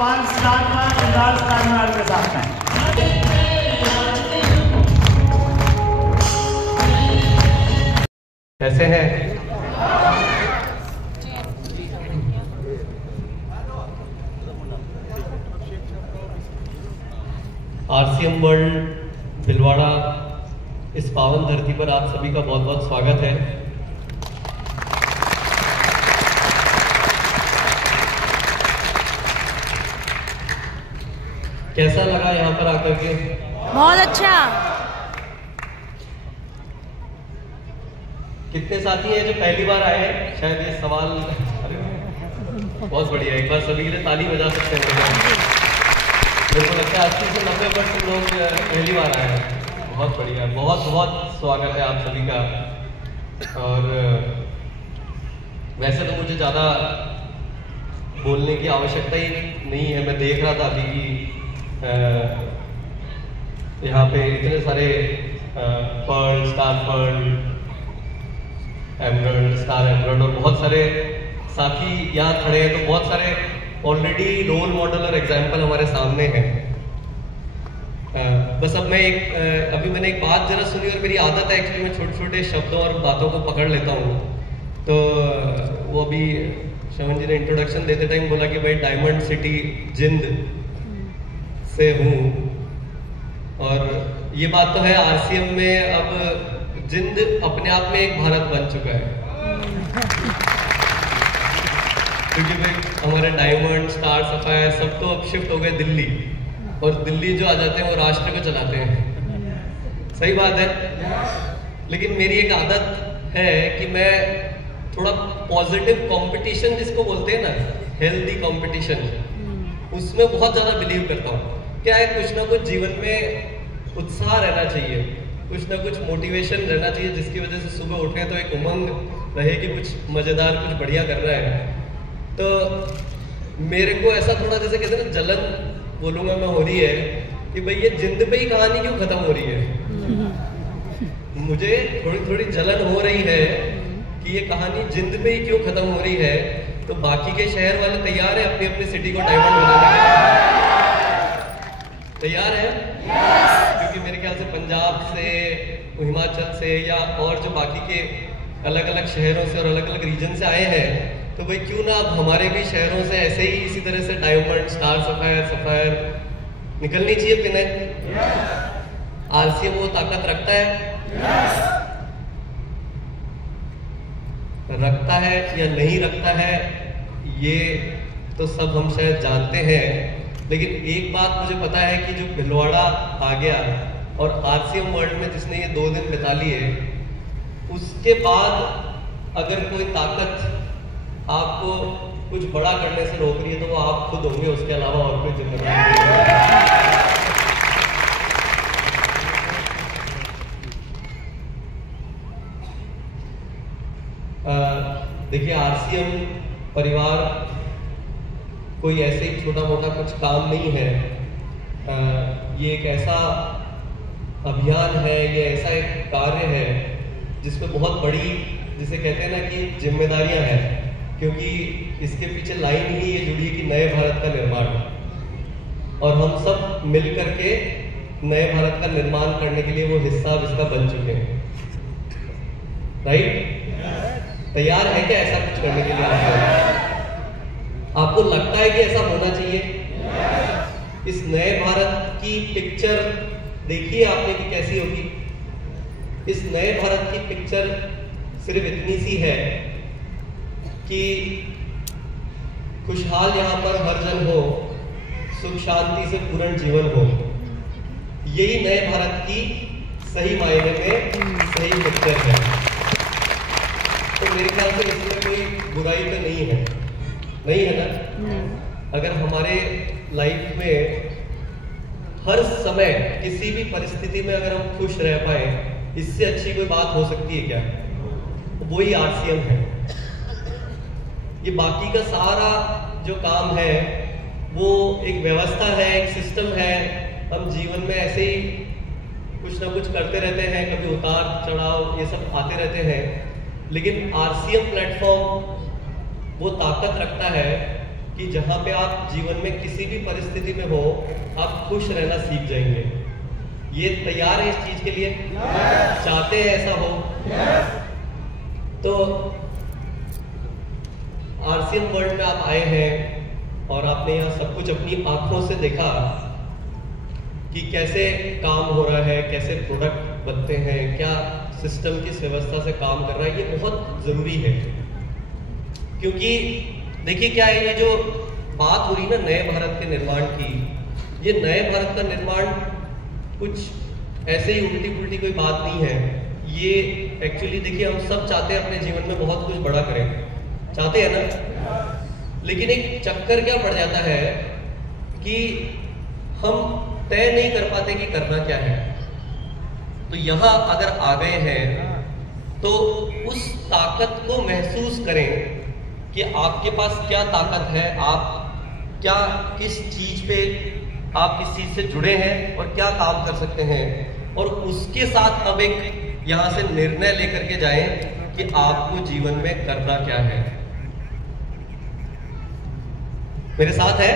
5 star का इंदाज ताजमहल के साथ हैं। कैसे हैं? आरसीएम वर्ल्ड भिलवाड़ा इस पावन धरती पर आप सभी का बहुत बहुत स्वागत है। कैसा लगा यहाँ पर आकर के? बहुत अच्छा। कितने साथी हैं जो पहली बार आए हैं? शायद ये सवाल बहुत बढ़िया, एक बार सभी के लिए ताली बजा सकते हैं। मेरे को लगता है 80 से 90% लोग पहली बार आए हैं। बहुत बढ़िया, बहुत बहुत स्वागत है आप सभी का। और वैसे तो मुझे ज़्यादा बोलने की आवश्यकता ही नहीं है। मैं देख रहा था अभी कि यहाँ पे इतने सारे pearl, star pearl, emerald, star emerald और बहुत सारे साथी यहाँ खड़े हैं। तो बहुत सारे ऑलरेडी रोल मॉडल और एग्जाम्पल हमारे सामने हैं। बस अब मैं अभी मैंने एक बात जरा सुनी और मेरी आदत है एक्चुअली मैं छोटे छोटे शब्दों और बातों को पकड़ लेता हूँ। तो वो अभी श्रवण जी ने इंट्रोडक्शन देते टाइम बोला कि भाई डायमंड सिटी जिंद से हूँ, और ये बात तो है। आरसीएम में अब जिंद अपने आप में एक भारत बन चुका है, क्योंकि भाई हमारे डायमंड, स्टार, सफायर सब तो अब शिफ्ट हो गए दिल्ली, और दिल्ली जो आ जाते हैं वो राष्ट्र को चलाते हैं। सही बात है। लेकिन मेरी एक आदत है कि मैं थोड़ा पॉजिटिव कंपटीशन जिसको बोलते हैं ना, हेल्दी कंपटीशन, उसमें बहुत ज्यादा बिलीव करता हूँ। क्या है, कुछ ना कुछ जीवन में उत्साह रहना चाहिए, कुछ ना कुछ मोटिवेशन रहना चाहिए, जिसकी वजह से सुबह उठे तो एक उमंग रहे कि कुछ मजेदार, कुछ बढ़िया कर रहा है। तो मेरे को ऐसा थोड़ा जैसे कहते हैं ना, जलन बोलूंगा मैं हो रही है कि भाई ये जिंद पे ही कहानी क्यों खत्म हो रही है। मुझे थोड़ी थोड़ी जलन हो रही है कि ये कहानी जिंद पे ही क्यों खत्म हो रही है। तो बाकी के शहर वाले तैयार है अपनी अपनी सिटी को डायमंड बनाने के लिए? तैयार है? क्योंकि मेरे ख्याल से पंजाब से, हिमाचल से, या और जो बाकी के अलग अलग शहरों से और अलग अलग रीजन से आए हैं, तो भाई क्यों ना अब हमारे भी शहरों से ऐसे ही iसी तरह से डायमंड, स्टार, सफायर निकलनी चाहिए पिने। आरसीएम वो ताकत रखता है? रखता है या नहीं रखता है ये तो सब हम शायद जानते हैं। लेकिन एक बात मुझे पता है कि जो भिलवाड़ा आ गया और आरसीएम वर्ल्ड में जिसने ये 2 दिन बिता लिए, उसके बाद अगर कोई ताकत आपको कुछ बड़ा करने से रोक रही है तो वो आप खुद होंगे, उसके अलावा और कोई जिम्मेदारी नहीं है। देखिए, आरसीएम परिवार कोई ऐसे ही छोटा मोटा कुछ काम नहीं है। ये एक ऐसा अभियान है, ये ऐसा एक कार्य है जिसमें बहुत बड़ी, जिसे कहते हैं ना कि जिम्मेदारियां हैं, क्योंकि इसके पीछे लाइन ही ये जुड़ी है कि नए भारत का निर्माण, और हम सब मिल करके नए भारत का निर्माण करने के लिए वो हिस्सा इसका बन चुके हैं। राइट? तैयार है क्या ऐसा कुछ करने के लिए? आपको लगता है कि ऐसा होना चाहिए? इस नए भारत की पिक्चर देखिए आपने कि कैसी होगी। इस नए भारत की पिक्चर सिर्फ इतनी सी है कि खुशहाल यहाँ पर हर जन हो, सुख शांति से पूर्ण जीवन हो। यही नए भारत की सही मायने में सही पिक्चर है। तो मेरे ख्याल से इसमें कोई बुराई तो नहीं है, नहीं है ना? अगर हमारे लाइफ में हर समय किसी भी परिस्थिति में अगर हम खुश रह पाए, इससे अच्छी कोई बात हो सकती है क्या? वही आरसीएम है। ये बाकी का सारा जो काम है वो एक व्यवस्था है, एक सिस्टम है। हम जीवन में ऐसे ही कुछ ना कुछ करते रहते हैं, कभी उतार चढ़ाव ये सब आते रहते हैं। लेकिन आरसीएम प्लेटफॉर्म वो ताकत रखता है कि जहां पे आप जीवन में किसी भी परिस्थिति में हो, आप खुश रहना सीख जाएंगे। ये तैयार है इस चीज के लिए? चाहते हैं ऐसा हो? तो आरसीएम वर्ल्ड में आप आए हैं और आपने यहाँ सब कुछ अपनी आंखों से देखा कि कैसे काम हो रहा है, कैसे प्रोडक्ट बनते हैं, क्या सिस्टम किस व्यवस्था से काम कर रहा है। ये बहुत जरूरी है, क्योंकि देखिए क्या है, ये जो बात हो रही ना नए भारत के निर्माण की, ये नए भारत का निर्माण कुछ ऐसे ही उल्टी पुल्टी कोई बात नहीं है। ये एक्चुअली देखिए, हम सब चाहते हैं अपने जीवन में बहुत कुछ बड़ा करें, चाहते हैं ना, लेकिन एक चक्कर क्या पड़ जाता है कि हम तय नहीं कर पाते कि करना क्या है। तो यहां अगर आ गए हैं तो उस ताकत को महसूस करें कि आपके पास क्या ताकत है, आप क्या किस चीज पे आप किस चीज से जुड़े हैं और क्या काम कर सकते हैं, और उसके साथ अब एक यहां से निर्णय लेकर के जाएं कि आपको जीवन में करना क्या है। मेरे साथ है?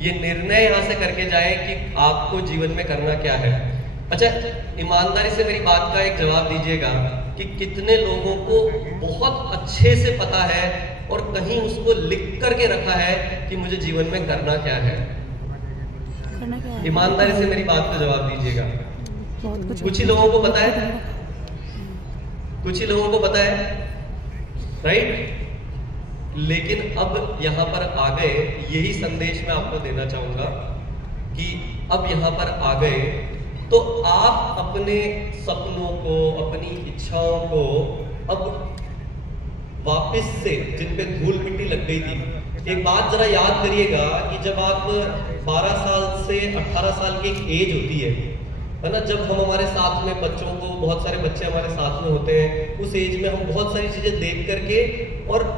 ये निर्णय यहां से करके जाएं कि आपको जीवन में करना क्या है। अच्छा, ईमानदारी से मेरी बात का एक जवाब दीजिएगा कि कितने लोगों को बहुत अच्छे से पता है और कहीं उसको लिख करके रखा है कि मुझे जीवन में करना क्या है? ईमानदारी से मेरी बात का जवाब दीजिएगा। कुछ ही लोगों को पता है, कुछ ही लोगों को पता है, राइट? लेकिन अब यहां पर आ गए, यही संदेश मैं आपको देना चाहूंगा कि अब यहां पर आ गए तो आप अपने सपनों को, अपनी इच्छाओं को अब वापस से, जिन पे धूल मिट्टी लग गई थी, एक बात जरा याद करिएगा कि जब आप 12 साल से 18 साल की एक एज होती है ना, जब हम हमारे साथ में बच्चों को, बहुत सारे बच्चे हमारे साथ में होते हैं, उस एज में हम बहुत सारी चीजें देख करके और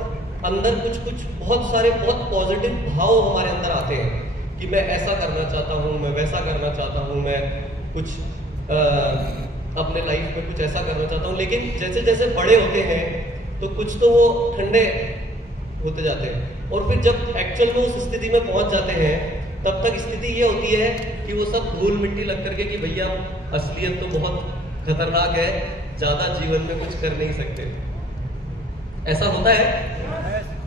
अंदर कुछ कुछ बहुत सारे बहुत पॉजिटिव भाव हमारे अंदर आते हैं कि मैं ऐसा करना चाहता हूँ, मैं वैसा करना चाहता हूँ, मैं कुछ अपने लाइफ में कुछ ऐसा करना चाहता हूँ। लेकिन जैसे जैसे बड़े होते हैं तो कुछ तो वो ठंडे होते जाते हैं, और फिर जब एक्चुअल में उस स्थिति में पहुंच जाते हैं तब तक स्थिति ये होती है कि वो सब धूल मिट्टी लग करके कि भैया असलियत तो बहुत खतरनाक है, ज्यादा जीवन में कुछ कर नहीं सकते। ऐसा होता है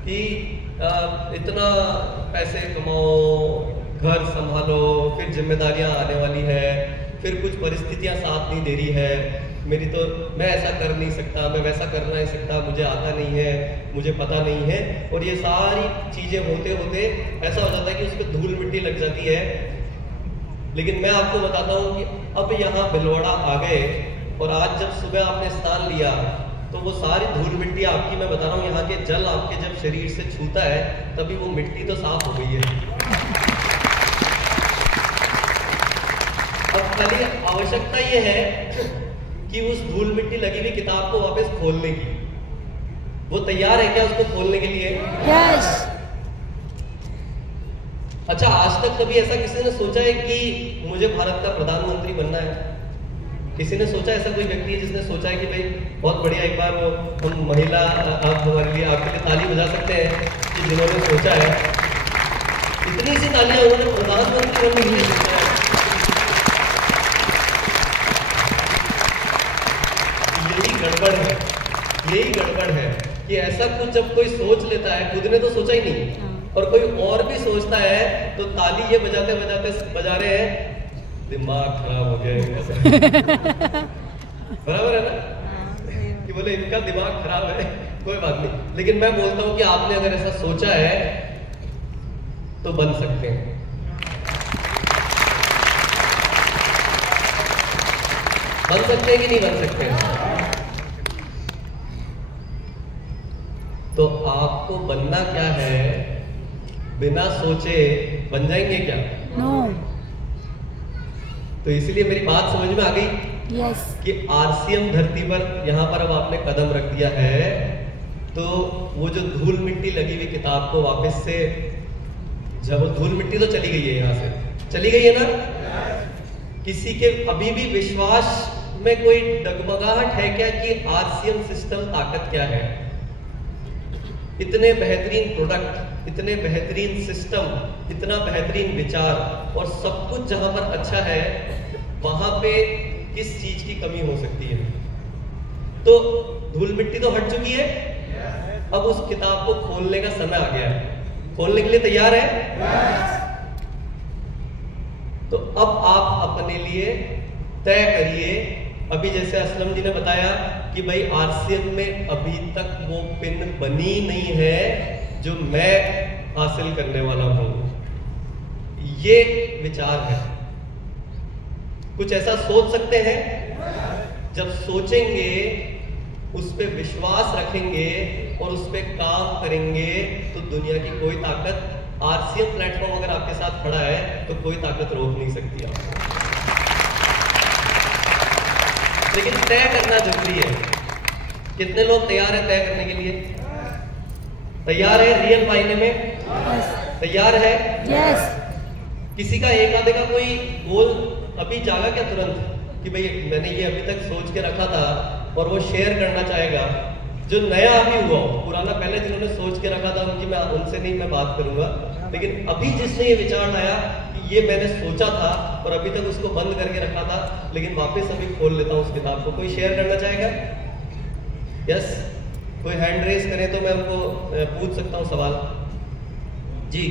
कि इतना पैसे कमाओ, घर संभालो, फिर जिम्मेदारियां आने वाली है, फिर कुछ परिस्थितियां साथ नहीं दे रही है, मेरी तो, मैं ऐसा कर नहीं सकता, मैं वैसा कर नहीं सकता, मुझे आता नहीं है, मुझे पता नहीं है, और ये सारी चीजें होते होते ऐसा हो जाता है कि उस पर धूल मिट्टी लग जाती है। लेकिन मैं आपको बताता हूँ कि अब यहाँ भिलवाड़ा आ गए और आज जब सुबह आपने स्नान लिया तो वो सारी धूल मिट्टी आपकी, मैं बता रहा हूँ, यहाँ के जल आपके जब शरीर से छूता है तभी वो मिट्टी तो साफ हो गई है। अब खाली आवश्यकता ये है कि उस धूल मिट्टी लगी हुई किताब को वापस खोलने की। वो तैयार है क्या उसको खोलने के लिए? यस। अच्छा, आज तक कभी ऐसा किसी ने सोचा है कि मुझे भारत का प्रधानमंत्री बनना है? किसी ने सोचा? ऐसा कोई व्यक्ति है जिसने सोचा है कि भाई बहुत बढ़िया, एक बार वो हम महिला, आप हमारे लिए, आपके लिए ताली बजा सकते हैं कि जिन्होंने सोचा है। इतनी सी तालियां उन्होंने प्रधानमंत्री बनने के लिए सोचा है। यही गड़बड़ है, यही गड़बड़ है कि ऐसा कुछ जब कोई सोच लेता है, खुद ने तो सोचा ही नहीं और कोई और भी सोचता है, तो ताली ये बजाते बजाते बजा रहे हैं, दिमाग खराब हो गया। बराबर है ना कि बोले इनका दिमाग खराब है, कोई बात नहीं। लेकिन मैं बोलता हूं कि आपने अगर ऐसा सोचा है तो बन सकते हैं। बन सकते हैं कि नहीं बन सकते हैं? तो आपको बनना क्या है? बिना सोचे बन जाएंगे क्या? नो। तो इसलिए मेरी बात समझ में आ गई यस कि आरसीएम धरती पर यहाँ पर अब आपने कदम रख दिया है, तो वो जो धूल मिट्टी लगी हुई किताब को वापस से, जब वो धूल मिट्टी तो चली गई है, यहाँ से चली गई है ना, किसी के अभी भी विश्वास में कोई डगमगाहट है क्या कि आरसीएम सिस्टम ताकत क्या है? इतने बेहतरीन प्रोडक्ट, इतने बेहतरीन सिस्टम, इतना बेहतरीन विचार और सब कुछ जहां पर अच्छा है, वहां पे किस चीज की कमी हो सकती है? तो धूल मिट्टी तो हट चुकी है, अब उस किताब को खोलने का समय आ गया है। खोलने के लिए तैयार है? तो अब आप अपने लिए तय करिए। अभी जैसे असलम जी ने बताया कि भाई आरसीएम में अभी तक वो पिन बनी नहीं है जो मैं हासिल करने वाला हूं। ये विचार है। कुछ ऐसा सोच सकते हैं? जब सोचेंगे, उस पे विश्वास रखेंगे और उस पे काम करेंगे तो दुनिया की कोई ताकत, आरसीएम प्लेटफॉर्म अगर आपके साथ खड़ा है तो कोई ताकत रोक नहीं सकती आपको। लेकिन तय करना जरूरी है। कितने लोग तैयार हैं तय करने के लिए? तैयार है रियल मायने में? तैयार है? यस। किसी का एक आधे का कोई गोल अभी जागा क्या तुरंत कि भाई मैंने ये अभी तक सोच के रखा था और वो शेयर करना चाहेगा? जो नया अभी हुआ हो, पुराना पहले जिन्होंने सोच के रखा था उनकी मैं उनसे नहीं मैं बात करूंगा, लेकिन अभी जिसने ये विचार लाया कि ये मैंने सोचा था और अभी तक उसको बंद करके रखा था, लेकिन वापस अभी खोल लेता हूं उस किताब को, कोई शेयर करना चाहेगा? यस, कोई हैंड रेस करे तो मैं उनको पूछ सकता हूं सवाल। जी,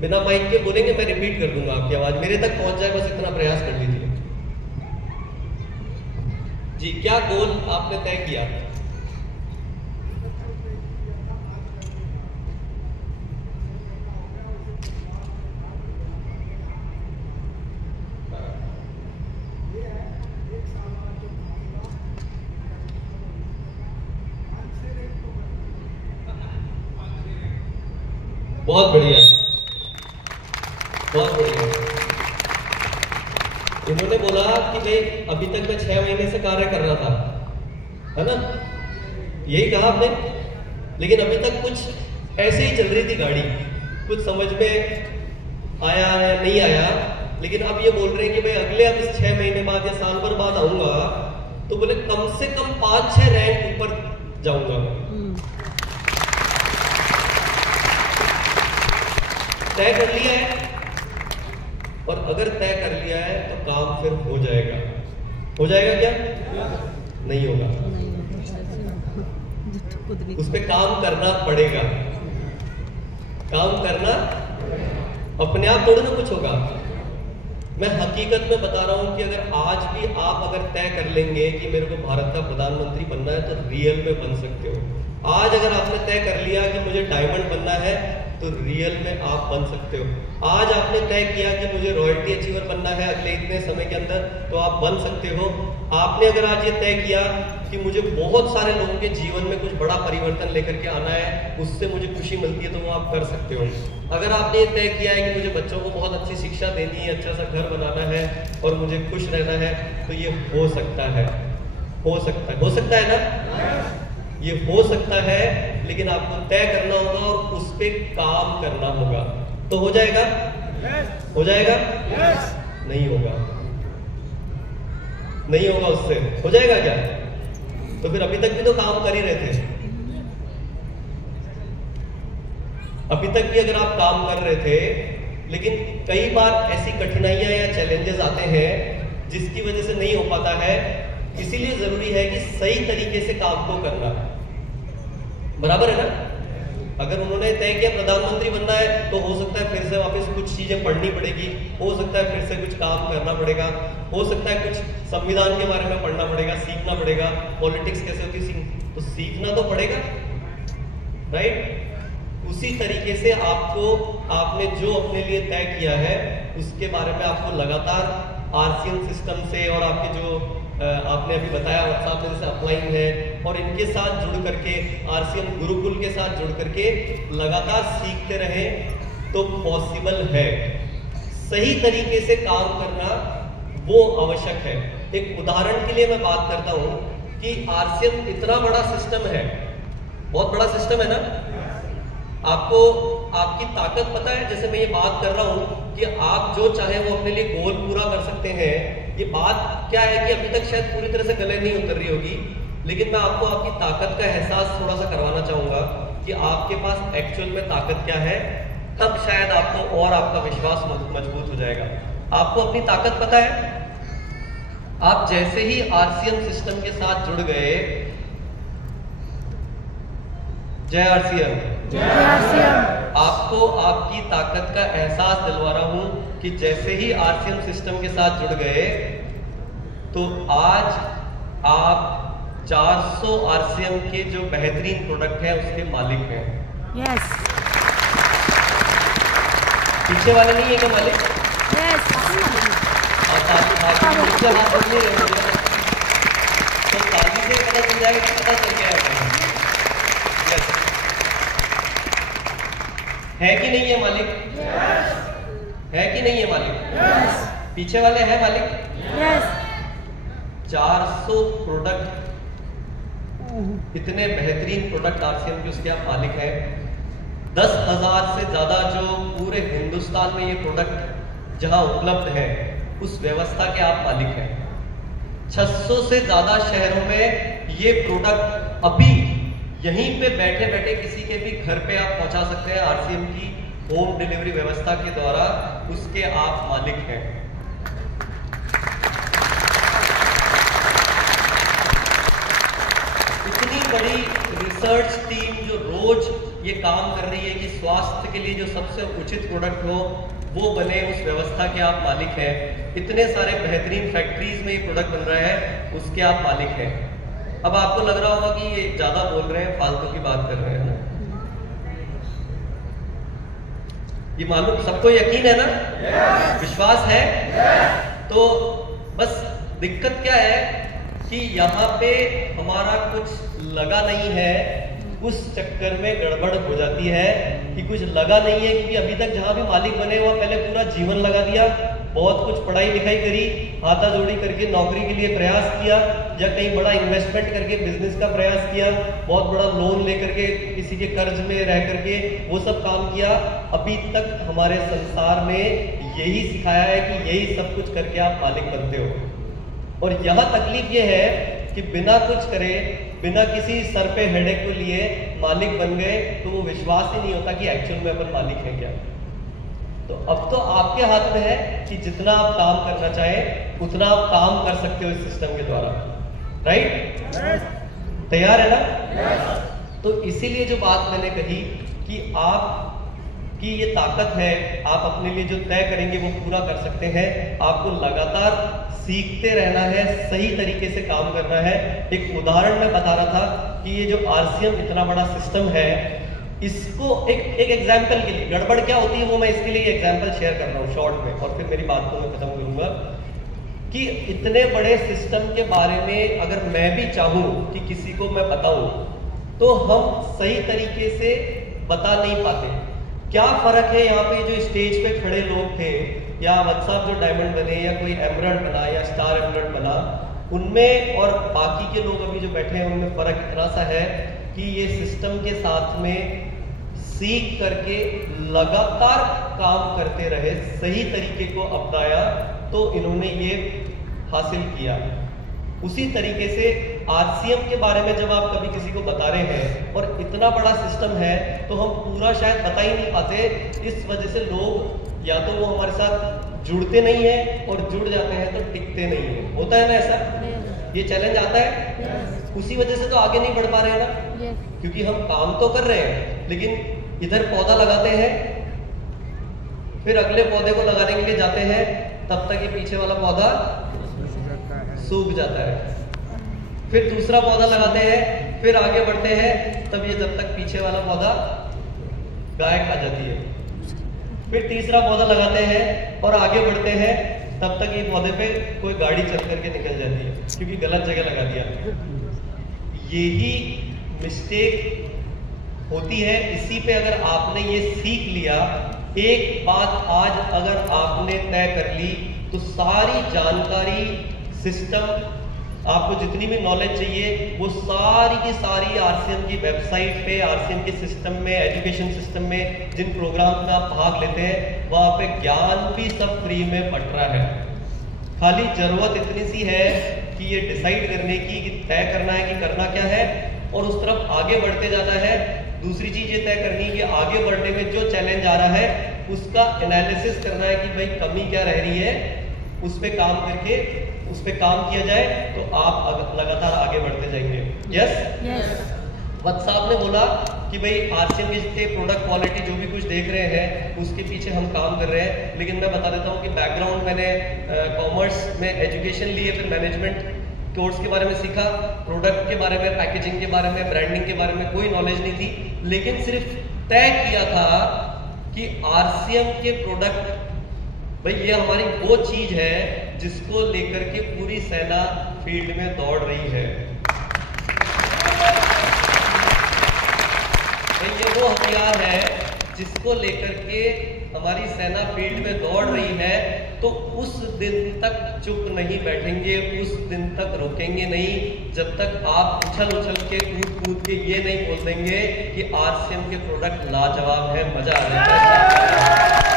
बिना माइक के बोलेंगे, मैं रिपीट कर दूंगा, आपकी आवाज मेरे तक पहुंच जाए, बस इतना प्रयास कर लीजिए। जी, क्या गोल आपने तय किया? बहुत बढ़िया, बहुत बढ़िया। इन्होंने बोला कि भाई अभी तक मैं 6 महीने से कार्य कर रहा था, है ना? यही कहा आपने। लेकिन अभी तक कुछ ऐसे ही चल रही थी गाड़ी, कुछ समझ में आया या नहीं आया, लेकिन अब ये बोल रहे हैं कि भाई अगले अब इस 6 महीने बाद या साल भर बाद आऊंगा तो बोले कम से कम 5-6 रैंक ऊपर जाऊंगा मैं। तय कर लिया है, और अगर तय कर लिया है तो काम फिर हो जाएगा। हो जाएगा क्या? नहीं होगा, उस पे काम करना पड़ेगा। काम करना अपने आप थोड़ा ना कुछ होगा। मैं हकीकत में बता रहा हूं कि अगर आज भी आप अगर तय कर लेंगे कि मेरे को भारत का प्रधानमंत्री बनना है तो रियल में बन सकते हो। आज अगर आपने तय कर लिया कि मुझे डायमंड बनना है तो रियल में आप बन सकते हो। आज आपने तय किया कि मुझे रॉयल्टी अचीवर बनना है अगले इतने समय के अंदर, तो आप बन सकते हो। आपने अगर आज ये तय किया कि मुझे बहुत सारे लोगों के जीवन में कुछ बड़ा परिवर्तन लेकर के आना है, उससे मुझे खुशी मिलती है, तो वो आप कर सकते हो। अगर आपने ये तय किया है कि मुझे बच्चों को बहुत अच्छी शिक्षा देनी है, अच्छा सा घर बनाना है और मुझे खुश रहना है, तो ये हो सकता है। हो सकता है ना? ये हो सकता है, लेकिन आपको तय करना होगा और उस पे काम करना होगा। तो हो जाएगा? हो जाएगा? नहीं होगा, नहीं होगा। उससे हो जाएगा क्या? तो फिर अभी तक भी तो काम कर ही रहे थे। अभी तक भी अगर आप काम कर रहे थे, लेकिन कई बार ऐसी कठिनाइयां या चैलेंजेस आते हैं जिसकी वजह से नहीं हो पाता है। इसीलिए जरूरी है कि सही तरीके से काम को करना। बराबर है ना? अगर उन्होंने तय किया प्रधानमंत्री बनना है, तो हो सकता है फिर से वापस कुछ चीजें पढ़नी पड़ेगी, हो सकता है फिर से कुछ काम करना पड़ेगा, हो सकता है कुछ संविधान के बारे में पढ़ना पड़ेगा, सीखना पड़ेगा, पॉलिटिक्स कैसे होती है तो सीखना तो पड़ेगा, राइट? उसी तरीके से आपने जो अपने लिए तय किया है उसके बारे में आपको लगातार आरसीएम सिस्टम से और आपके जो आपने अभी बताया व्हाट्सएप में जैसे अपलाइन है और इनके साथ जुड़ करके, आरसीएम गुरुकुल के साथ जुड़ करके लगातार सीखते रहे तो पॉसिबल है। सही तरीके से काम करना वो आवश्यक है। एक उदाहरण के लिए मैं बात करता हूं कि आरसीएम इतना बड़ा सिस्टम है, बहुत बड़ा सिस्टम है ना? आपको आपकी ताकत पता है? जैसे मैं ये बात कर रहा हूं कि आप जो चाहे वो अपने लिए गोल पूरा कर सकते हैं। ये बात क्या है कि अभी तक शायद पूरी तरह से गले नहीं उतर रही होगी, लेकिन मैं आपको आपकी ताकत का एहसास थोड़ा सा करवाना चाहूंगा कि आपके पास एक्चुअल में ताकत क्या है, तब शायद आपको और आपका विश्वास मजबूत हो जाएगा। आपको अपनी ताकत पता है? आप जैसे ही आरसीएम सिस्टम के साथ जुड़ गए, जय आरसीएम, आपको आपकी ताकत का एहसास दिलवा रहा हूं कि जैसे ही आरसीएम सिस्टम के साथ जुड़ गए तो आज आप 400 आरसीएम के जो बेहतरीन प्रोडक्ट है उसके मालिक हैं। यस। पीछे वाले नहीं है क्या मालिक? यस। और पीछे हाथ नहीं रहे, तो ताली से पता चल जाएगा, पता चल गया है कि नहीं है मालिक? है कि नहीं है मालिक? पीछे वाले हैं मालिक? 400 प्रोडक्ट, इतने बेहतरीन प्रोडक्ट आरसीएम के उसके आप मालिक हैं। 10,000 से ज्यादा जो पूरे हिंदुस्तान में ये प्रोडक्ट जहां उपलब्ध है उस व्यवस्था के आप मालिक हैं। 600 से ज्यादा शहरों में ये प्रोडक्ट अभी यहीं पे बैठे बैठे किसी के भी घर पे आप पहुंचा सकते हैं आरसीएम की होम डिलीवरी व्यवस्था के द्वारा, उसके आप मालिक हैं। इतनी बड़ी रिसर्च टीम जो रोज ये काम कर रही है कि स्वास्थ्य के लिए जो सबसे उचित प्रोडक्ट हो वो बने, उस व्यवस्था के आप मालिक हैं। इतने सारे बेहतरीन फैक्ट्रीज में ये प्रोडक्ट बन रहा है, उसके आप मालिक हैं। अब आपको लग रहा होगा कि ये ज्यादा बोल रहे हैं, फालतू की बात कर रहे हैं ना? ये मालूम, सबको यकीन है ना? विश्वास है? तो बस दिक्कत क्या है कि यहाँ पे हमारा कुछ लगा नहीं है, उस चक्कर में गड़बड़ हो जाती है कि कुछ लगा नहीं है, क्योंकि अभी तक जहां भी मालिक बने वहां पहले पूरा जीवन लगा दिया, बहुत कुछ पढ़ाई लिखाई करी, हाथाजोड़ी करके नौकरी के लिए प्रयास किया, या कहीं बड़ा इन्वेस्टमेंट करके बिजनेस का प्रयास किया, बहुत बड़ा लोन लेकर के किसी के कर्ज में रह करके वो सब काम किया। अभी तक हमारे संसार में यही सिखाया है कि यही सब कुछ करके आप मालिक बनते हो। और यहाँ तकलीफ ये है कि बिना कुछ करे, बिना किसी सर पे हेडेक को लिए मालिक बन गए तो वो विश्वास ही नहीं होता कि एक्चुअल में अपन मालिक है क्या। तो अब तो आपके हाथ में है कि जितना आप काम करना चाहें उतना आप काम कर सकते हो इस सिस्टम के द्वारा, राइट? तैयार है ना? तो इसीलिए जो बात मैंने कही कि आपकी ये ताकत है, आप अपने लिए जो तय करेंगे वो पूरा कर सकते हैं। आपको लगातार सीखते रहना है, सही तरीके से काम करना है। एक उदाहरण मैं बता रहा था कि ये जो आरसीएम इतना बड़ा सिस्टम है, इसको एक एग्जाम्पल के लिए, गड़बड़ क्या होती है वो मैं इसके लिए एग्जाम्पल शेयर कर रहा हूँ शॉर्ट में, और फिर मेरी बात को मैं खत्म करूंगा। कि इतने बड़े सिस्टम के बारे में अगर मैं भी चाहूँ कि किसी को मैं बताऊं तो हम सही तरीके से बता नहीं पाते। क्या फर्क है यहाँ पे जो स्टेज पे खड़े लोग थे, या व्हाट्सएप जो डायमंड बने, या कोई एमरल्ड बना, या स्टार एमरल्ड बना, उनमें और बाकी के लोग अभी जो बैठे हैं उनमें फर्क इतना सा है कि ये सिस्टम के साथ में सीख करके लगातार काम करते रहे, सही तरीके को अपनाया, तो इन्होंने ये हासिल किया। उसी तरीके से आरसीएम के बारे में जब आप कभी किसी को बता रहे हैं और इतना बड़ा सिस्टम है तो हम पूरा शायद बता ही नहीं पाते। इस वजह से लोग या तो वो हमारे साथ जुड़ते नहीं है, और जुड़ जाते हैं तो टिकते नहीं है। होता है ना ऐसा? ये चैलेंज आता है, उसी वजह से तो आगे नहीं बढ़ पा रहे हैं ना, क्योंकि हम काम तो कर रहे हैं लेकिन इधर पौधा लगाते हैं, फिर अगले पौधे को लगाने के लिए जाते हैं, तब तक ये पीछे वाला पौधा सूख जाता है। फिर दूसरा पौधा लगाते हैं, फिर आगे बढ़ते हैं, तब ये जब तक पीछे वाला पौधा गाय खा जाती है। फिर तीसरा पौधा लगाते हैं और आगे बढ़ते हैं, तब तक ये पौधे पे कोई गाड़ी चल करके निकल जाती है, क्योंकि गलत जगह लगा दिया। यही मिस्टेक होती है। इसी पे अगर आपने ये सीख लिया, एक बात आज अगर आपने तय कर ली, तो सारी जानकारी, सिस्टम, आपको जितनी भी नॉलेज चाहिए वो सारी की सारी आरसीएम की वेबसाइट पे, आरसीएम के सिस्टम में, एजुकेशन सिस्टम में जिन प्रोग्राम में आप भाग लेते हैं वहां पे ज्ञान भी सब फ्री में बट रहा है। खाली जरूरत इतनी सी है कि कि ये डिसाइड करने की, कि तय करना है कि करना क्या है और उस तरफ आगे बढ़ते जाना है। दूसरी चीज ये तय करनी है कि आगे बढ़ने में जो चैलेंज आ रहा है उसका एनालिसिस करना है कि भाई कमी क्या रह रही है, उस पे काम करके उस पे काम किया जाए तो आप लगातार आगे बढ़ते जाएंगे। यस वत्स साहब ने बोला कि भाई आरसीएम के जितने प्रोडक्ट क्वालिटी जो भी कुछ देख रहे हैं उसके पीछे हम काम कर रहे हैं, लेकिन मैं बता देता हूँ कि बैकग्राउंड मैंने कॉमर्स में एजुकेशन ली है, फिर मैनेजमेंट कोर्स के बारे में सीखा, प्रोडक्ट के बारे में, पैकेजिंग के बारे में, ब्रांडिंग के बारे में कोई नॉलेज नहीं थी, लेकिन सिर्फ तय किया था कि आरसीएम के प्रोडक्ट, भाई ये हमारी वो चीज है जिसको लेकर के पूरी सेना फील्ड में दौड़ रही है। भाई ये वो हथियार है जिसको लेकर के हमारी सेना फील्ड में दौड़ रही है, तो उस दिन तक चुप नहीं बैठेंगे, उस दिन तक रुकेंगे नहीं जब तक आप उछल उछल के कूद कूद के ये नहीं बोल देंगे कि आरसीएम के प्रोडक्ट लाजवाब है, मजा आ जाता है।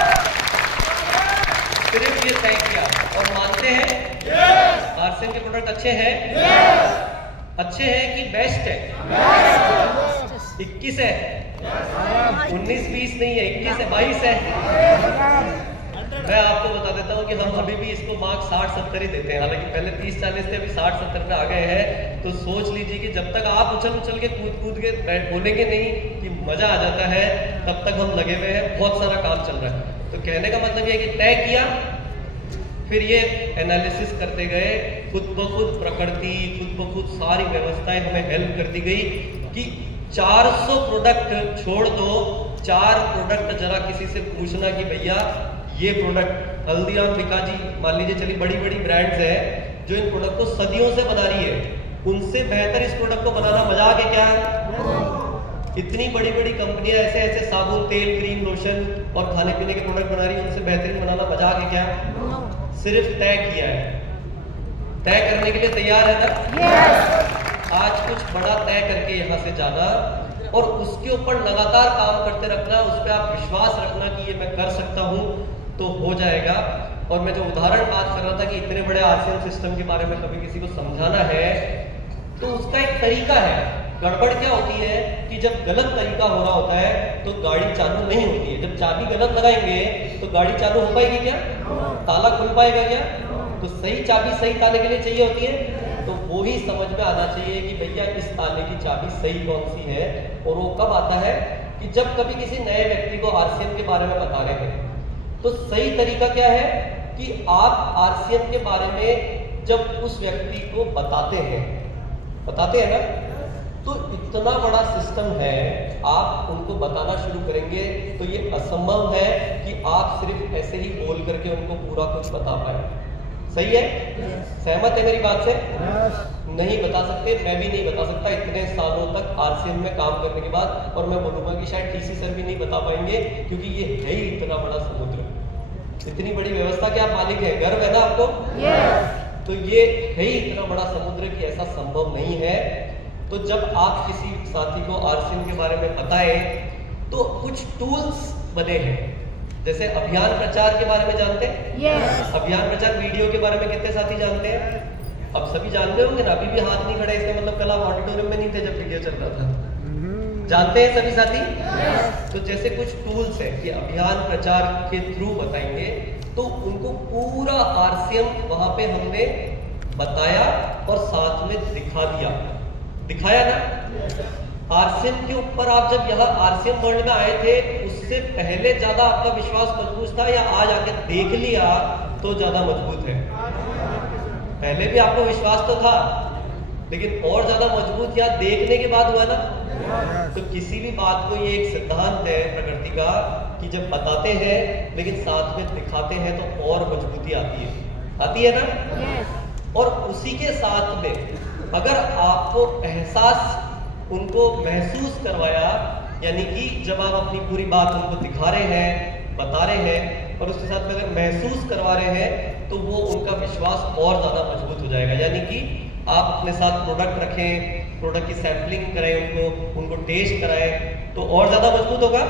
सिर्फ ये तय किया और मानते हैं आरसीएम के प्रोडक्ट अच्छे हैं, अच्छे हैं कि बेस्ट है, 21 है, 19-20 नहीं है, 21 है, 22 है। मैं आपको बता देता हूँ कि हम अभी भी इसको मार्क 60-70 ही देते हैं, हालांकि पहले 30-40 थे, अभी 60-70 पे आ गए हैं। तो सोच लीजिए कि जब तक आप उछल उछल के कूद कूद के बोलेंगे नहीं कि मजा आ जाता है, तब तक हम लगे हुए हैं, बहुत सारा काम चल रहा है। तो कहने का मतलब ये है कि तय किया, फिर ये एनालिसिस करते गए, खुद ब खुद प्रकृति, खुद ब खुद सारी व्यवस्थाएं हमें हेल्प करती गई कि 400 प्रोडक्ट छोड़ दो, 4 प्रोडक्ट जरा किसी से पूछना कि भैया ये प्रोडक्ट हल्दीराम, विकाजी, मान लीजिए चलिए बड़ी बड़ी ब्रांड्स है जो इन प्रोडक्ट को सदियों से बना रही है, उनसे बेहतर इस प्रोडक्ट को बनाना मजाक है क्या? इतनी बड़ी बड़ी कंपनियां ऐसे ऐसे साबुन, तेल, क्रीम, लोशन और खाने पीने के प्रोडक्ट बना रही है, उनसे बेहतरीन बनाना मजाक है क्या? सिर्फ तय किया है, तय करने के लिए तैयार है ना? आज कुछ बड़ा तय करके यहाँ से जाना और उसके ऊपर लगातार काम करते रखना, उस पर आप विश्वास रखना कि ये मैं कर सकता हूँ, तो हो जाएगा। और मैं जो उदाहरण बात कर रहा था कि इतने बड़े आरसीएम सिस्टम के बारे में कभी किसी को समझाना है तो उसका एक तरीका है। गड़बड़ क्या होती है कि जब गलत तरीका हो रहा होता है तो गाड़ी चालू नहीं होती है। जब चाबी गलत लगाएंगे तो गाड़ी चालू हो पाएगी क्या? ताला खुल पाएगा क्या? तो सही चाबी सही ताले के लिए चाहिए होती है। तो वो ही समझ में आना चाहिए कि भैया इस ताले की चाबी सही कौन सी है। और वो कब आता है कि जब कभी किसी नए व्यक्ति को आरसीएम के बारे में बता रहे हैं तो सही तरीका क्या है कि आप आरसीएम के बारे में जब उस व्यक्ति को बताते हैं ना, तो इतना बड़ा सिस्टम है, आप उनको बताना शुरू करेंगे तो ये असंभव है कि आप सिर्फ ऐसे ही बोल करके उनको पूरा कुछ बता पाए। सही है? सहमत है मेरी बात से? नहीं बता सकते, मैं भी नहीं बता सकता इतने सालों तक आरसीएम में काम करने के बाद। और मैं बोलूंगा कि शायद टीसी सर भी नहीं बता पाएंगे, क्योंकि ये है ही इतना बड़ा समुद्र, इतनी बड़ी व्यवस्था के आप मालिक है, गर्व है ना आपको? तो ये है ही इतना बड़ा समुद्र कि ऐसा संभव नहीं है। तो जब आप किसी साथी को आरसीएम के बारे में बताएं तो कुछ टूल्स बने हैं, जैसे अभियान प्रचार के बारे में जानते हैं? अभियान प्रचार वीडियो के बारे में कितने साथी जानते हैं? अब सभी जानते होंगे ना, अभी भी हाथ नहीं खड़े, इसका मतलब कल आप ऑडिटोरियम में नहीं थे जब वीडियो चल रहा था। जानते हैं सभी साथी? तो जैसे कुछ टूल्स है कि अभियान प्रचार के थ्रू बताएंगे, तो उनको पूरा आरसीएम वहां पे हमने बताया और साथ में दिखाया ना। आरसीएम के ऊपर आप जब यहाँ आरसीएम वर्ल्ड में आए थे उससे पहले ज्यादा आपका विश्वास मजबूत था या आज आके देख लिया तो ज्यादा मजबूत है? पहले भी आपको विश्वास तो था, लेकिन और ज्यादा मजबूत या देखने के बाद हुआ ना। तो किसी भी बात को ये एक सिद्धांत है प्रकृति का कि जब बताते हैं लेकिन साथ में दिखाते हैं तो और मजबूती आती है ना। और उसी के साथ में अगर आपको एहसास उनको महसूस करवाया, यानी कि जब आप अपनी पूरी बात उनको दिखा रहे हैं, बता रहे हैं और उसके साथ में अगर महसूस करवा रहे हैं तो वो उनका विश्वास और ज्यादा मजबूत हो जाएगा। यानी कि आप अपने साथ प्रोडक्ट रखें, प्रोडक्ट की सैंपलिंग कराएं, उनको टेस्ट कराएं तो और ज्यादा मजबूत होगा।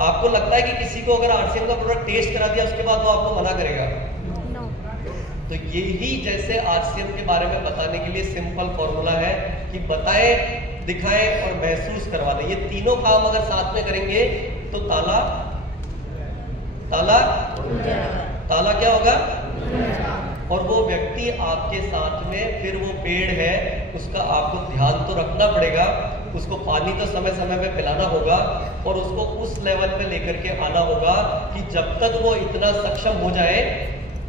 आपको लगता है कि किसी को अगर आरसीएम का प्रोडक्ट टेस्ट करा दिया उसके बाद वो आपको मना करेगा? तो यही जैसे आरसीएम के बारे में बताने के लिए सिंपल फॉर्मूला है कि बताएं, दिखाएं और महसूस करवा दें। ये तीनों काम अगर साथ में करेंगे तो ताला ताला ताला क्या होगा? और वो व्यक्ति आपके साथ में, फिर वो पेड़ है उसका आपको ध्यान तो रखना पड़ेगा, उसको पानी तो समय समय पे पिलाना होगा और उसको उस लेवल पे लेकर के आना होगा कि जब तक वो इतना सक्षम हो जाए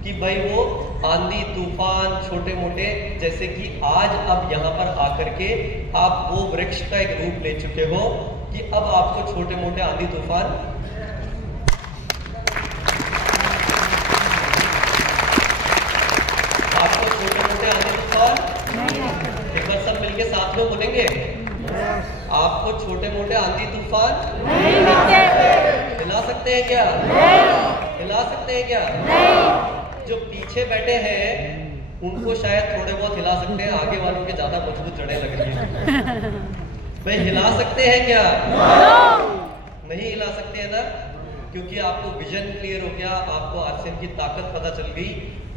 कि भाई वो आंधी तूफान छोटे मोटे, जैसे कि आज अब यहाँ पर आकर के आप वो वृक्ष का एक रूप ले चुके हो कि अब आपको छोटे मोटे आंधी तूफान एक बार सब मिलके साथ में बोलेंगे, आपको छोटे मोटे आंधी तूफान हिला सकते हैं क्या? हिला सकते हैं क्या? जो पीछे बैठे हैं उनको शायद थोड़े बहुत हिला सकते हैं, आगे वालों के ज्यादा मजबूत जड़ें लग रही है। भाई हिला सकते हैं क्या? नहीं हिला सकते हैं ना, क्योंकि आपको विजन क्लियर हो गया, आपको आरसीएम की ताकत पता चल गई।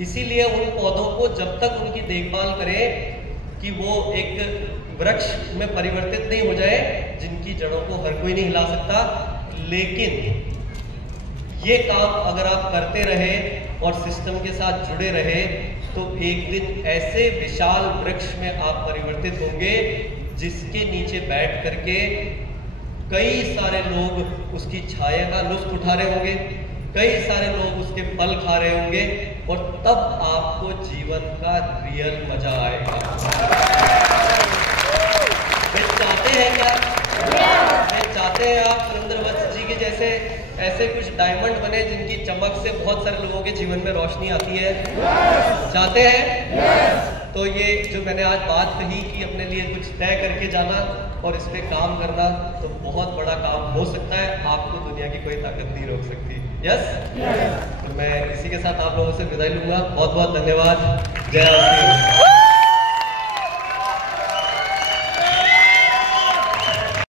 इसीलिए उन पौधों को जब तक उनकी देखभाल करें कि वो एक वृक्ष में परिवर्तित नहीं हो जाए, जिनकी जड़ों को हर कोई नहीं हिला सकता, लेकिन ये काम अगर आप करते रहे और सिस्टम के साथ जुड़े रहे तो एक दिन ऐसे विशाल वृक्ष में आप परिवर्तित होंगे जिसके नीचे बैठ करके कई सारे लोग उसकी छाया का लुत्फ उठा रहे होंगे, कई सारे लोग उसके फल खा रहे होंगे और तब आपको जीवन का रियल मजा आएगा। वे चाहते हैं क्या? वे चाहते हैं आप सुरेंद्र वत्स जी के जैसे ऐसे कुछ डायमंड बने जिनकी चमक से बहुत सारे लोगों के जीवन में रोशनी आती है? चाहते हैं? तो ये जो मैंने आज बात कही कि अपने लिए कुछ तय करके जाना और इस पे काम करना, तो बहुत बड़ा काम हो सकता है, आपको दुनिया की कोई ताकत नहीं रोक सकती। यस? तो मैं इसी के साथ आप लोगों से विदाई लूंगा। बहुत बहुत धन्यवाद। जय श्री राम।